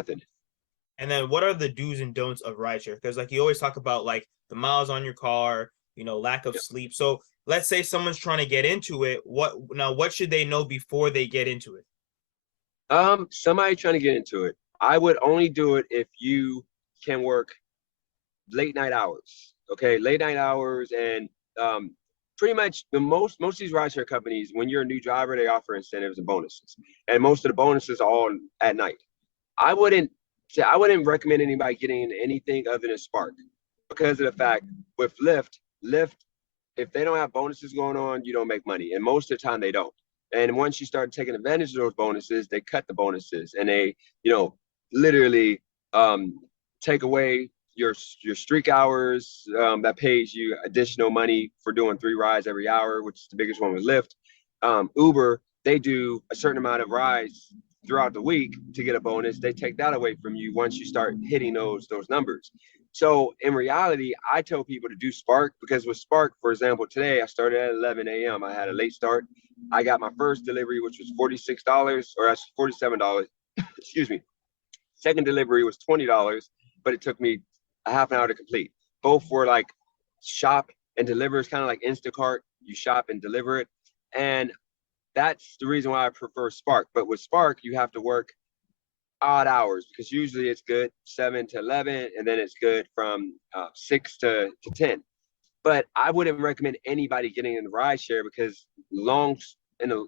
nothing. And then what are the do's and don'ts of rideshare? Because like you always talk about like the miles on your car, lack of sleep. So let's say someone's trying to get into it. What should they know before they get into it? Somebody trying to get into it, I would only do it if you can work late night hours. Okay, late night hours, and pretty much most of these rideshare companies, when you're a new driver, they offer incentives and bonuses, and most of the bonuses are all at night. I wouldn't recommend anybody getting into anything other than Spark, because of the fact with Lyft, if they don't have bonuses going on, you don't make money, and most of the time they don't. And once you start taking advantage of those bonuses, they cut the bonuses, and they, literally take away your streak hours, that pays you additional money for doing 3 rides every hour, which is the biggest one with Lyft. Uber, they do a certain amount of rides throughout the week to get a bonus. They take that away from you once you start hitting those numbers. So in reality, I tell people to do Spark, because with Spark, for example, today I started at 11 a.m. I had a late start. I got my first delivery, which was $46, or that's $47. Excuse me. Second delivery was $20, but it took me a half an hour to complete. Both were like shop and deliver. It's kind of like Instacart. You shop and deliver it. And that's the reason why I prefer Spark. But with Spark, you have to work odd hours, because usually it's good 7 to 11, and then it's good from 6 to 10. But I wouldn't recommend anybody getting in the rideshare, because in the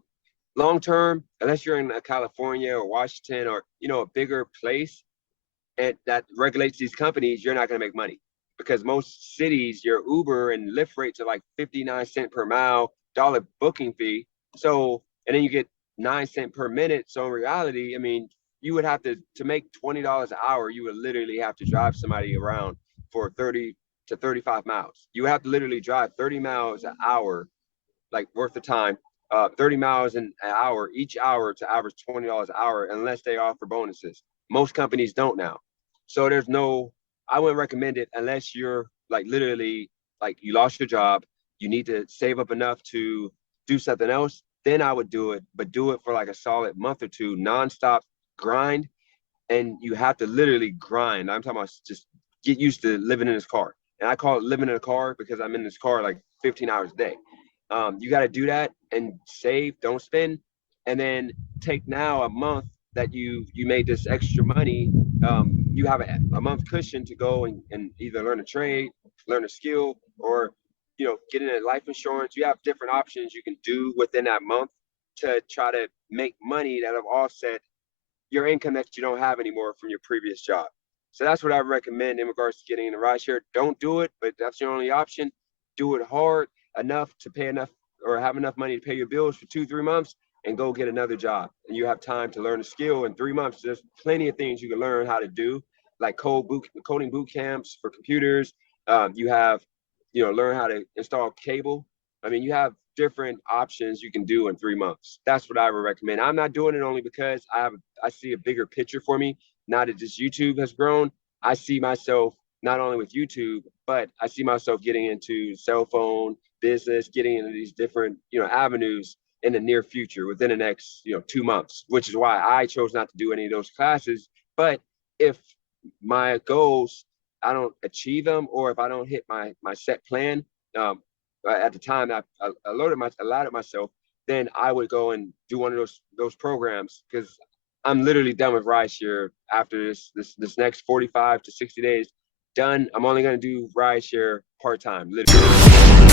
long term, unless you're in California or Washington, or a bigger place and that regulates these companies, you're not going to make money, because most cities, your Uber and Lyft rates are like 59 cents per mile, dollar booking fee. So, and then you get 9 cents per minute. So in reality, I mean, you would have to make $20 an hour, you would literally have to drive somebody around for 30 to 35 miles. You have to literally drive 30 miles an hour, like worth of time, 30 miles an hour each hour to average $20 an hour, unless they offer bonuses. Most companies don't now. So I wouldn't recommend it unless you're like literally like you lost your job, you need to save up enough to do something else. Then I would do it, but do it for like a solid month or two, nonstop grind. And you have to literally grind. I'm talking about just get used to living in this car. And I call it living in a car, because I'm in this car like 15 hours a day. You got to do that and save, don't spend, and then take now a month that you made this extra money. You have a month cushion to go and either learn a trade, learn a skill, or get into life insurance. You have different options you can do within that month to try to make money that have offset your income that you don't have anymore from your previous job. So that's what I recommend in regards to getting in the rideshare. Don't do it, but that's your only option. Do it hard enough to pay enough, or have enough money to pay your bills for 2-3 months, and go get another job. And you have time to learn a skill in 3 months. There's plenty of things you can learn how to do, like coding boot camps for computers. You have, learn how to install cable. I mean, you have different options you can do in 3 months. That's what I would recommend. I'm not doing it only because I see a bigger picture for me. Now that this YouTube has grown, I see myself not only with YouTube, but I see myself getting into cell phone business, getting into these different, avenues in the near future, within the next, 2 months, which is why I chose not to do any of those classes. But if my goals, I don't achieve them, or if I don't hit my set plan, at the time I allotted myself, then I would go and do one of those programs, because I'm literally done with rideshare after this next 45 to 60 days. Done. I'm only going to do rideshare part-time, literally.